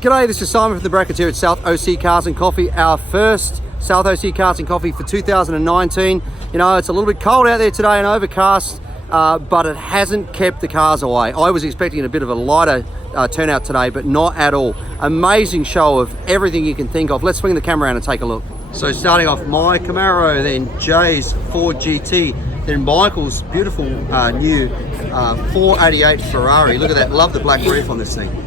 G'day, this is Simon from the Brackets here at South OC Cars and Coffee. Our first South OC Cars and Coffee for 2019. You know, it's a little bit cold out there today and overcast, but it hasn't kept the cars away. I was expecting a bit of a lighter turnout today, but not at all. Amazing show of everything you can think of. Let's swing the camera around and take a look. So starting off, my Camaro, then Jay's Ford GT, then Michael's beautiful new 488 Ferrari. Look at that, love the black roof on this thing.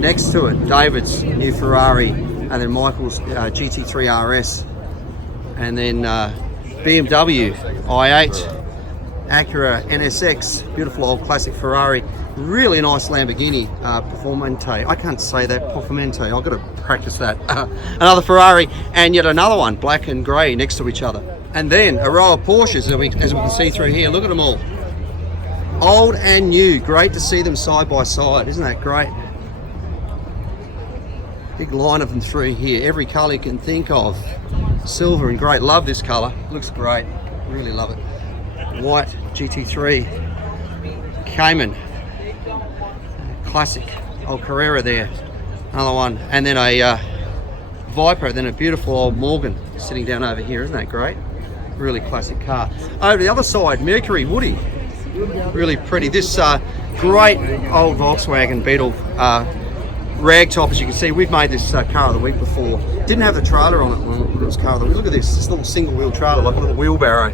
Next to it, David's new Ferrari, and then Michael's GT3 RS, and then BMW i8, Acura NSX, beautiful old classic Ferrari, really nice Lamborghini Performante. I can't say that, Performante, I've got to practice that. Another Ferrari, and yet another one, black and grey next to each other. And then a row of Porsches, as we can see through here. Look at them all. Old and new. Great to see them side by side. Isn't that great? Big line of them through here. Every colour you can think of. Silver and great. Love this colour. Looks great. Really love it. White GT3. Cayman. Classic. Old Carrera there. Another one. And then a Viper. Then a beautiful old Morgan sitting down over here. Isn't that great? Really classic car. Over to the other side, Mercury Woody. Really pretty. This great old Volkswagen Beetle ragtop, as you can see. We've made this car of the week before. Didn't have the trailer on it when it was car of the week. Look at this little single wheel trailer, like a little wheelbarrow.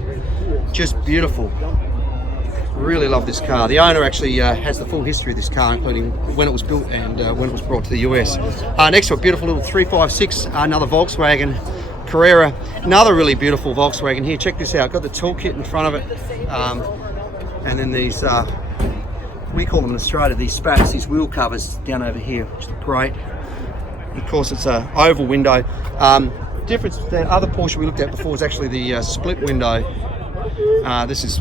Just beautiful. Really love this car. The owner actually has the full history of this car, including when it was built and when it was brought to the US. Next to a beautiful little 356, another Volkswagen Carrera. Another really beautiful Volkswagen here. Check this out. Got the toolkit in front of it. And then these, we call them in Australia, these spats, these wheel covers down over here, which is great. Of course, it's an oval window. Difference to that other Porsche we looked at before is actually the split window. This is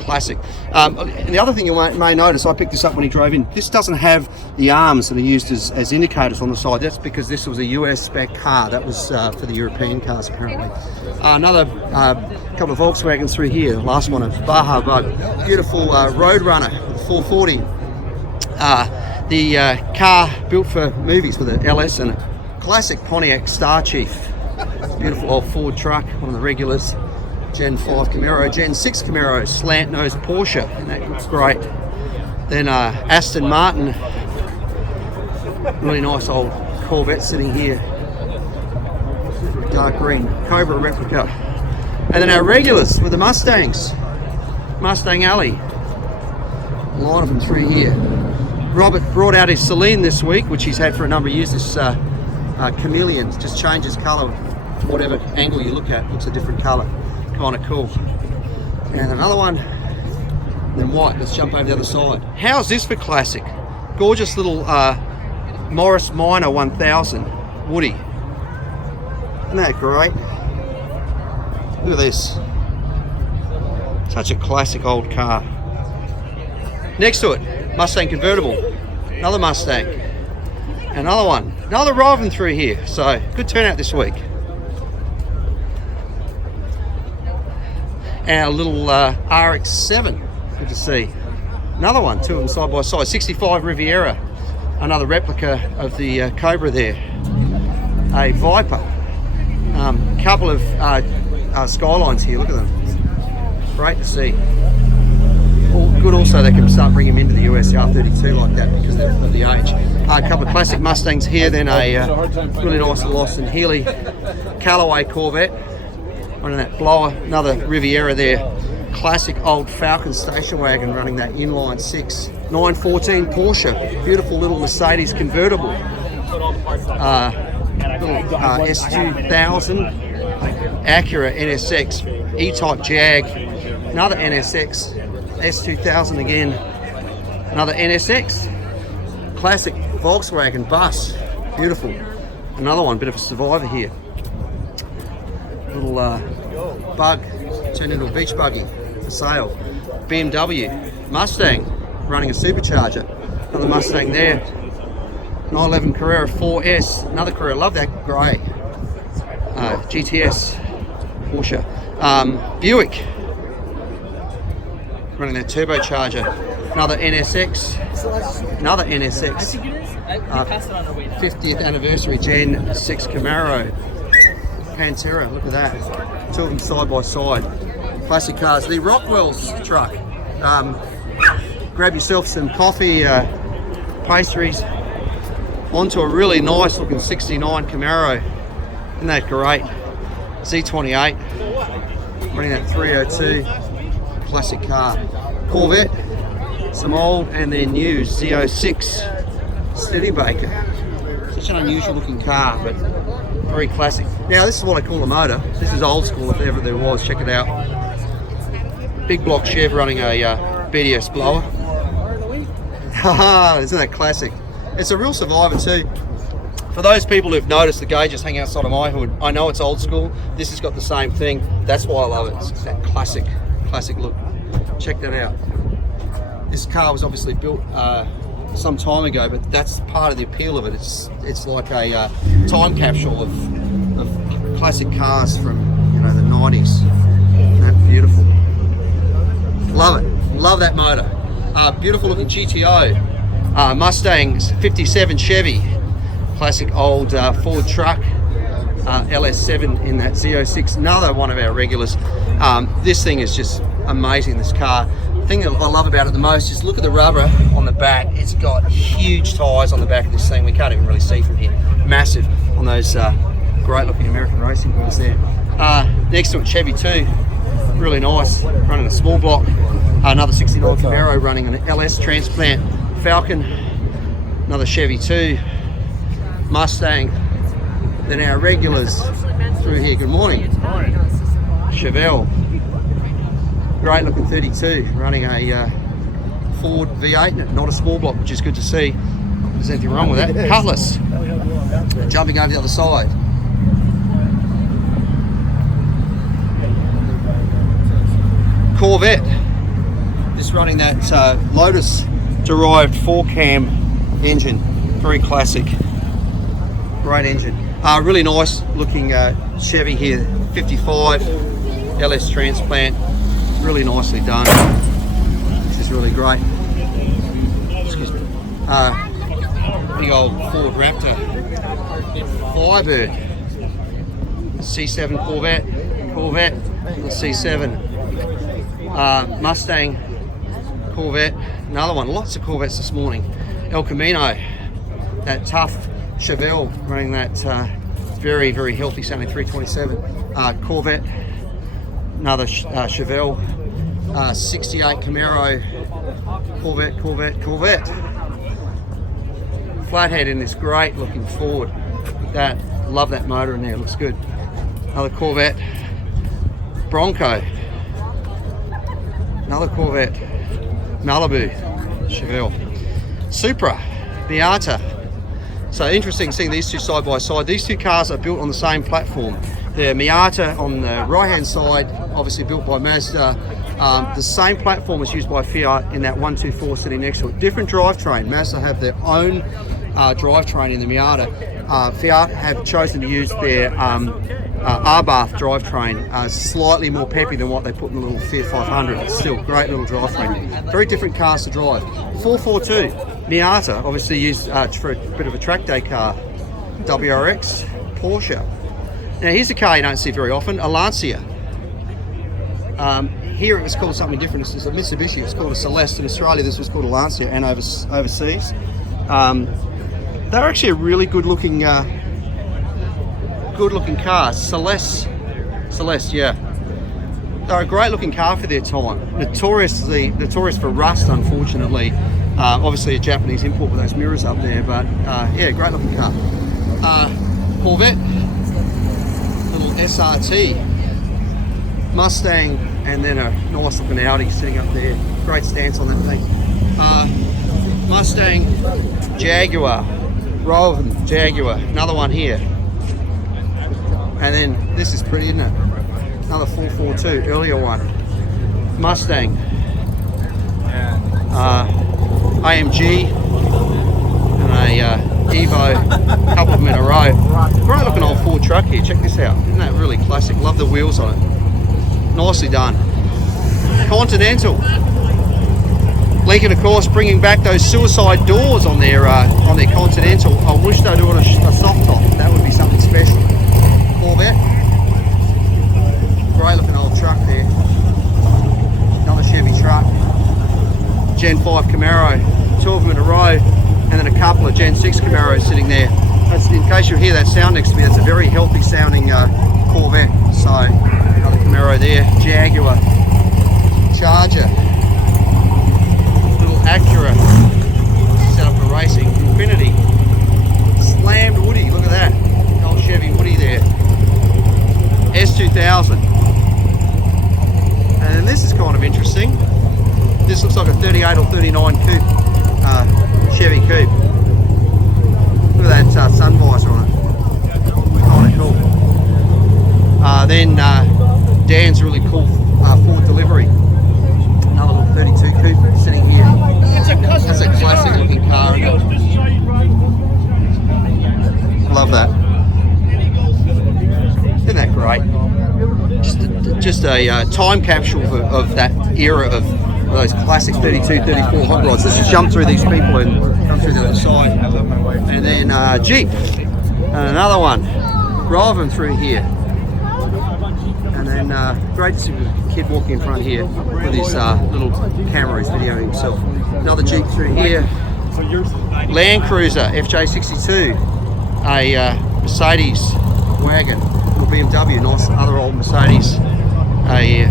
classic. And the other thing you may notice, I picked this up when he drove in, this doesn't have the arms that are used as indicators on the side. That's because this was a US spec car. That was for the European cars apparently. Another couple of Volkswagens through here. Last one, a Baja Bug. Beautiful Roadrunner with a 440. The car built for movies with an LS and a classic Pontiac Star Chief. Beautiful old Ford truck, one of the regulars. Gen 5 Camaro, Gen 6 Camaro, slant nose Porsche, and that looks great. Then Aston Martin, really nice old Corvette sitting here, dark green Cobra replica. And then our regulars with the Mustangs, Mustang Alley, a line of them through here. Robert brought out his Celine this week, which he's had for a number of years. This chameleon just changes colour, whatever angle you look at, looks a different colour. Kind of cool. And another one, then white. Let's jump over the other side. How's this for classic? Gorgeous little Morris Minor 1000 Woody. Isn't that great? Look at this. Such a classic old car. Next to it, Mustang convertible. Another Mustang. Another one. Another Riven through here. So good turnout this week. Our little RX-7, good to see. Another one, two of them side by side. 65 Riviera, another replica of the Cobra there. A Viper. Couple of Skylines here, look at them. Great to see. Good also they can start bringing them into the US, the R32 like that because of the age. A couple of classic Mustangs here, then a really nice little Austin Healey Callaway Corvette. One of that blower, another Riviera there. Classic old Falcon station wagon running that inline 6. 914 Porsche, beautiful little Mercedes convertible. Little S2000 Acura NSX, E-Type Jag, another NSX, S2000 again, another NSX. Classic Volkswagen bus, beautiful. Another one, bit of a survivor here. Little bug turned into a beach buggy for sale. BMW Mustang running a supercharger. Another Mustang there. 911 Carrera 4S. Another Carrera. Love that grey. GTS Porsche. Buick running that turbocharger. Another NSX. Another NSX. 50th anniversary Gen 6 Camaro Pantera. Look at that. Two of them side by side. Classic cars. The Rockwell's truck. Grab yourself some coffee, pastries, onto a really nice looking 69 Camaro. Isn't that great? Z28, running that 302, classic car. Corvette, some old and then new Z06 Studebaker. Such an unusual looking car, but very classic. Now this is what I call a motor. This is old school if ever there was. Check it out. Big block Chev running a BDS blower. Haha, isn't that classic? It's a real survivor too. For those people who've noticed the gauges hang outside of my hood, I know it's old school. This has got the same thing. That's why I love it. It's that classic look. Check that out. This car was obviously built some time ago, but that's part of the appeal of it. It's like a time capsule of classic cars from the 90s. That beautiful. Love it. Love that motor. Beautiful looking GTO. Mustang 57 Chevy. Classic old Ford truck. LS7 in that Z06. Another one of our regulars. This thing is just amazing, this car. The thing that I love about it the most is look at the rubber on the back. It's got huge tyres on the back of this thing. We can't even really see from here. Massive on those great looking American racing cars there. Next to it, Chevy 2. Really nice. Running a small block. Another 69 Camaro running an LS Transplant Falcon. Another Chevy 2. Mustang. Then our regulars through here. Good morning. Chevelle. Great looking 32, running a Ford V8, not a small block, which is good to see. There's anything wrong with that. Cutlass, jumping over the other side. Corvette, just running that Lotus derived 4-cam engine, very classic, great engine. Really nice looking Chevy here, 55 LS Transplant. Really nicely done. This is really great. Excuse me. Big old Ford Raptor. Firebird. C7 Corvette. C7. Mustang. Corvette. Another one. Lots of Corvettes this morning. El Camino. That tough Chevelle running that very, very healthy sounding 327. Corvette. Another Chevelle, 68 Camaro, Corvette. Flathead in this great looking Ford. That, love that motor in there, looks good. Another Corvette, Bronco. Another Corvette, Malibu, Chevelle. Supra, Miata. So interesting seeing these two side by side. These two cars are built on the same platform. The Miata on the right hand side, obviously built by Mazda. The same platform is used by Fiat in that 124 sitting next to it. Different drivetrain. Mazda have their own drivetrain in the Miata. Fiat have chosen to use their Abarth drivetrain, slightly more peppy than what they put in the little Fiat 500. It's still great little drivetrain. Very different cars to drive. 442 Miata, obviously used for a bit of a track day car. WRX, Porsche. Now here's a car you don't see very often, a Lancia. Here it was called something different. This is a Mitsubishi. It's called a Celeste. In Australia this was called a Lancia, and overseas. They're actually a really good looking car. Celeste, yeah. They're a great looking car for their time. Notorious for rust, unfortunately. Obviously a Japanese import with those mirrors up there, but yeah, great looking car. Corvette, little SRT, Mustang, and then a nice looking Audi sitting up there. Great stance on that thing. Mustang, Jaguar, row of them, Jaguar, another one here. And then this is pretty, isn't it? Another 442, earlier one. Mustang, AMG, and a Evo, couple of them in a row. Great looking old Ford truck here, check this out. Isn't that really classic? Love the wheels on it. Nicely done. Continental. Lincoln, of course, bringing back those suicide doors on their Continental. I wish they'd do it a soft top. That would be something special. Corvette. Great looking old truck there. Another Chevy truck. Gen 5 Camaro. 2 of them in a row. And then a couple of Gen 6 Camaros sitting there. That's, in case you hear that sound next to me, that's a very healthy sounding Corvette. So, another Camaro there. Jaguar. Charger. Little Acura. Set up for racing. Infinity. Slammed Woody. Look at that. Old Chevy Woody there. S2000. And this is kind of interesting. This looks like a 38 or 39 coupe. Chevy coupe. Look at that sun visor on it. Kind of cool. Then Dan's really cool Ford Delivery. Another little 32 coupe sitting here. That's a classic looking car. Love that. Isn't that great? Just a time capsule of that era of those classic 32, 34 hot rods. Let's just jump through these people and come through the other side. And then Jeep. And another one. Driving through here. And then great to see a kid walking in front here with his little camera. He's videoing himself. Another Jeep through here. Land Cruiser FJ62. A Mercedes wagon. Or BMW. Nice other old Mercedes. A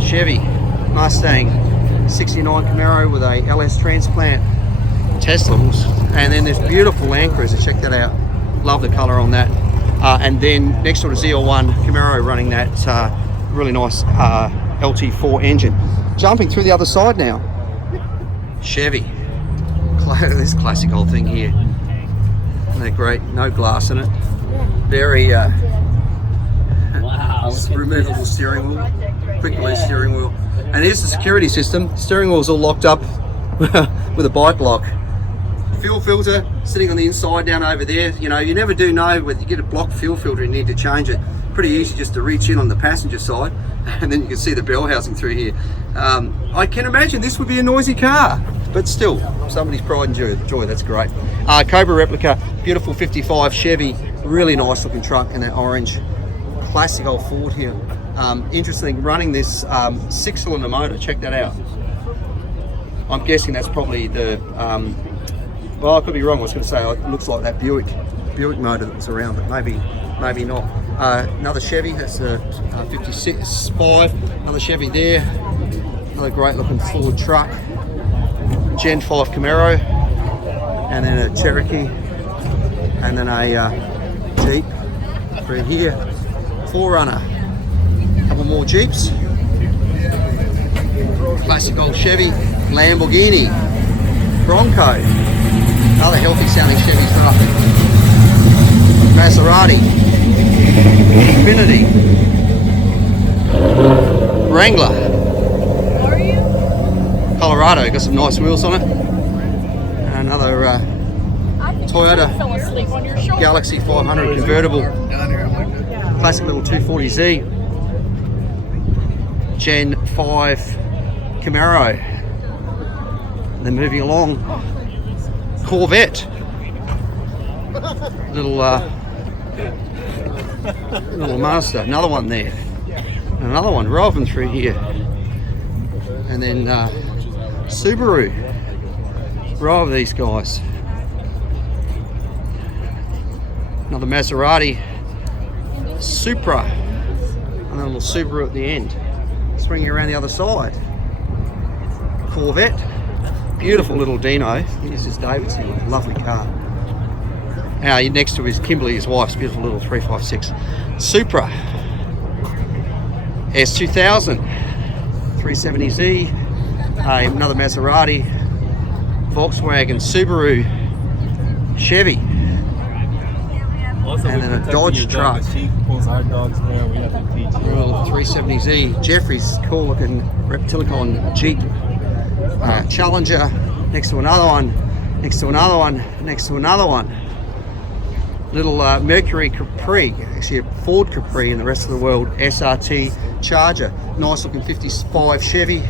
Chevy Mustang 69 Camaro with a LS transplant, Tesla, and then this beautiful Land Cruiser. Check that out. Love the colour on that. And then next to a ZL1 Camaro running that really nice LT4 engine. Jumping through the other side now. Chevy. This classic old thing here. Isn't that great? No glass in it. Very removable steering wheel. Quick release steering wheel. And here's the security system. The steering wheel's all locked up with a bike lock. Fuel filter sitting on the inside down over there. You know, you never do know whether you get a blocked fuel filter and you need to change it. Pretty easy just to reach in on the passenger side and then you can see the bell housing through here. I can imagine this would be a noisy car, but still, somebody's pride and joy. That's great. Cobra replica, beautiful 55 Chevy, really nice looking truck, and that orange classic old Ford here. Interesting, running this 6-cylinder motor. Check that out. I'm guessing that's probably the well, I could be wrong. I was going to say it looks like that Buick motor that was around, but maybe not. Another Chevy. That's a 56.5. Another Chevy there. Another great looking Ford truck. Gen 5 Camaro, and then a Cherokee, and then a Jeep through here. 4Runner. Couple more Jeeps. Classic old Chevy. Lamborghini. Bronco. Another healthy sounding Chevy truck. Maserati. Infinity. Wrangler. Colorado. Got some nice wheels on it. And another Toyota Galaxy 500 convertible. Classic little 240Z. Gen 5 Camaro. And then moving along, Corvette. Little Master. Another one there. And another one driving through here. And then Subaru. Drive these guys. Another Maserati. Supra. And then a little Subaru at the end. Swinging around the other side. Corvette. Beautiful little Dino. This is Davidson. Lovely car. Now next to his Kimberly, his wife's beautiful little 356. Supra. S2000. 370Z. Another Maserati. Volkswagen. Subaru. Chevy. And then a Dodge truck. Little 370Z. Jeffrey's cool looking Reptilicon Jeep. Challenger. Next to another one. Next to another one. Next to another one. Little Mercury Capri. Actually a Ford Capri in the rest of the world. SRT Charger. Nice looking 55 Chevy.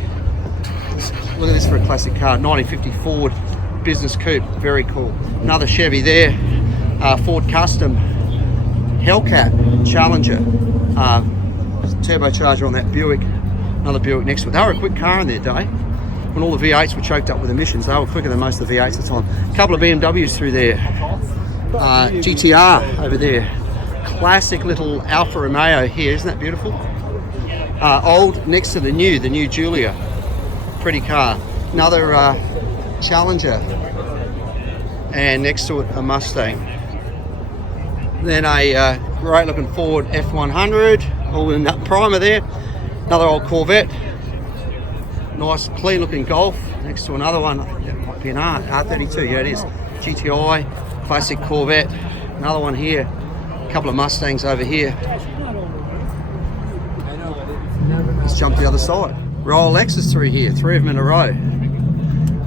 Look at this for a classic car. 1950 Ford Business Coupe. Very cool. Another Chevy there. Ford Custom Hellcat Challenger. Turbocharger on that Buick. Another Buick next to it. They were a quick car in their day. When all the V8s were choked up with emissions, they were quicker than most of the V8s at the time. A couple of BMWs through there. GTR over there. Classic little Alfa Romeo here. Isn't that beautiful? Old next to the new Giulia. Pretty car. Another Challenger. And next to it a Mustang. Then a great looking Ford F100. All in that primer there. Another old Corvette. Nice clean looking Golf next to another one. I think that might be an R32. Yeah, it is. GTI, classic Corvette. Another one here. A couple of Mustangs over here. Let's jump the other side. Roll Lexus through here. 3 of them in a row.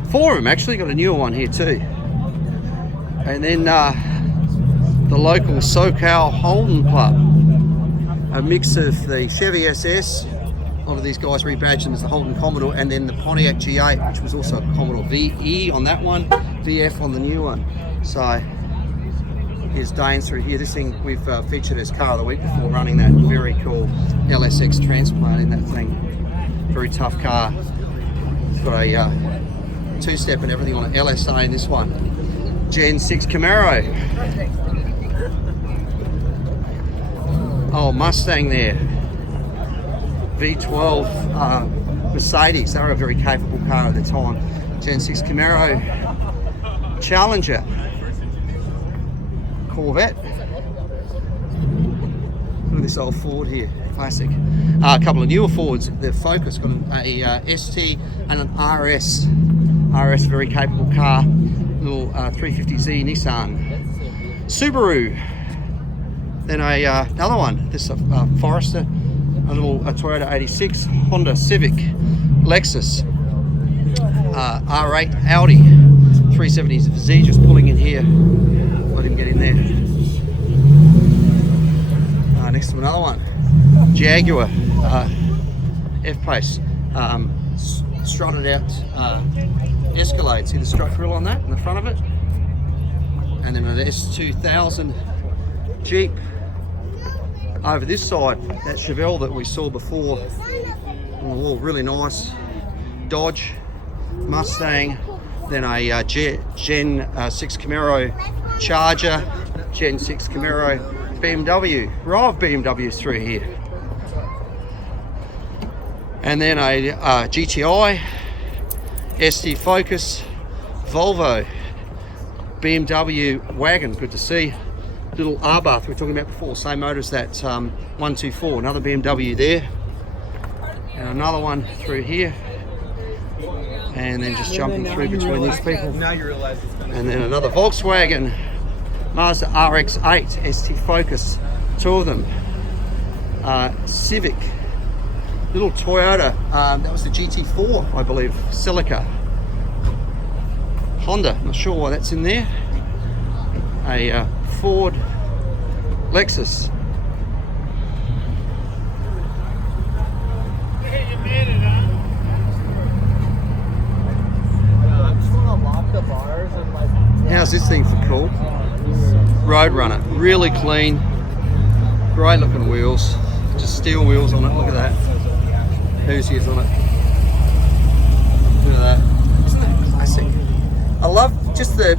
4 of them actually. Got a newer one here too. And then the local SoCal Holden Club. A mix of the Chevy SS. A lot of these guys rebadged them as the Holden Commodore, and then the Pontiac G8, which was also a Commodore VE on that one, VF on the new one. So here's Dane's through here. This thing we've featured as car of the week before, running that very cool LSX transplant in that thing. Very tough car. It's got a 2-step and everything on an LSA in this one. Gen 6 Camaro. Oh, Mustang there. V12 Mercedes. They were a very capable car at the time. Gen 6 Camaro. Challenger. Corvette. Look at this old Ford here. Classic. A couple of newer Fords. The Focus got a ST and an RS. RS, very capable car. Little 350Z Nissan. Subaru. Then another one. This Forester. A Toyota 86, Honda Civic, Lexus, R8 Audi, 370s Z just pulling in here. Let him get in there. Next to another one, Jaguar F-Pace, strutted out Escalade. See the strut grill on that in the front of it? And then an S2000 Jeep. Over this side, that Chevelle that we saw before on the wall, really nice. Dodge, Mustang, then a Gen 6 Camaro Charger, Gen 6 Camaro BMW, row of BMWs through here. And then a GTI, ST Focus, Volvo, BMW wagon, good to see. Little Abarth we were talking about before, same motor as that 124, another BMW there, and another one through here, and then just jumping through between these people, and then another Volkswagen, Mazda RX-8, ST Focus, 2 of them, Civic, little Toyota, that was the GT4 I believe, Celica, Honda, not sure why that's in there, a Ford Lexus. How's this thing for cool? Roadrunner, really clean, great looking wheels, just steel wheels on it. Look at that. Hoosiers on it. Look at that. Isn't that classic? I love just the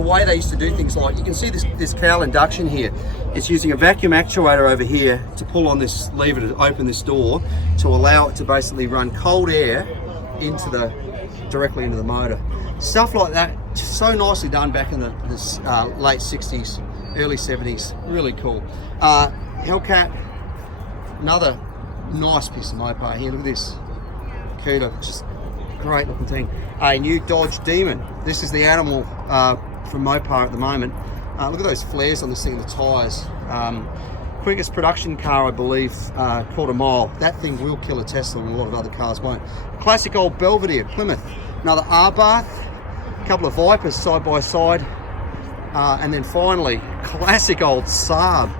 way they used to do things. Like you can see this cowl induction here. It's using a vacuum actuator over here to pull on this lever to open this door to allow it to basically run cold air directly into the motor. Stuff like that, so nicely done back in the late 60s, early 70s. Really cool. Hellcat, another nice piece of mopar here. Look at this. Cuda, just great looking thing. A new Dodge Demon. This is the animal from Mopar at the moment. Look at those flares on this thing, the tyres. Quickest production car, I believe, quarter mile. That thing will kill a Tesla and a lot of other cars won't. Classic old Belvedere, Plymouth. Another Abarth, a couple of Vipers side by side. And then finally, classic old Saab.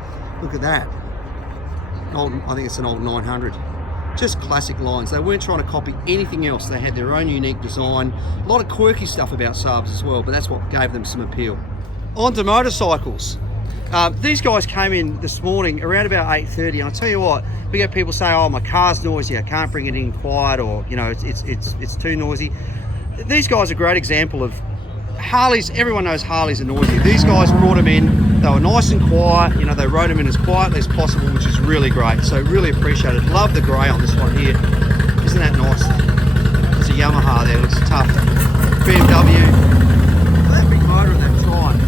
Look at that. I think it's an old 900. just classic lines. They weren't trying to copy anything else. They had their own unique design. A lot of quirky stuff about Saabs as well, but that's what gave them some appeal. On to motorcycles. These guys came in this morning around about 8:30, and I tell you what, we get people say, "Oh, my car's noisy. I can't bring it in quiet," or it's too noisy. These guys are a great example of Harleys. Everyone knows Harleys are noisy. These guys brought them in. They were nice and quiet. They rode them in as quietly as possible, which is really great. So really appreciate it. Love the grey on this one here. Isn't that nice? There's a Yamaha there. Looks tough. BMW. That big motor in that Triumph.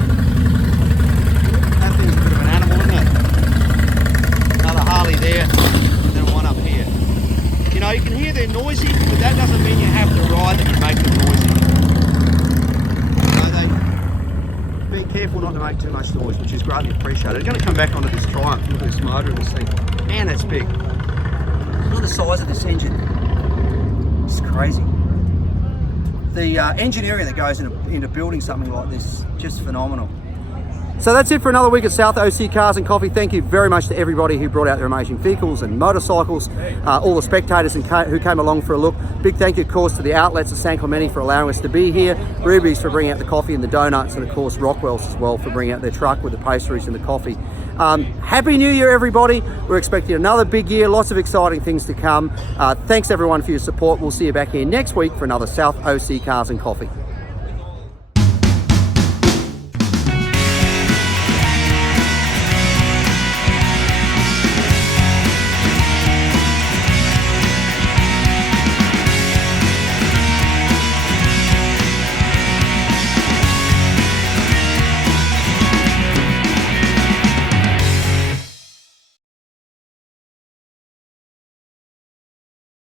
That thing's a bit of an animal, isn't it? Another Harley there, and then one up here. You can hear they're noisy, but that doesn't mean you have to ride them and make them noisy. Be careful not to make too much noise, which is greatly appreciated. I'm going to come back onto this Triumph. Look at this motor and this thing. Man, that's big. Look at the size of this engine. It's crazy. The engineering that goes into building something like this, just phenomenal. So that's it for another week at South OC Cars and Coffee. Thank you very much to everybody who brought out their amazing vehicles and motorcycles, all the spectators who came along for a look. Big thank you, of course, to the outlets of San Clemente for allowing us to be here, Ruby's for bringing out the coffee and the donuts, and of course Rockwell's as well for bringing out their truck with the pastries and the coffee. Happy New Year, everybody. We're expecting another big year, lots of exciting things to come. Thanks everyone for your support. We'll see you back here next week for another South OC Cars and Coffee.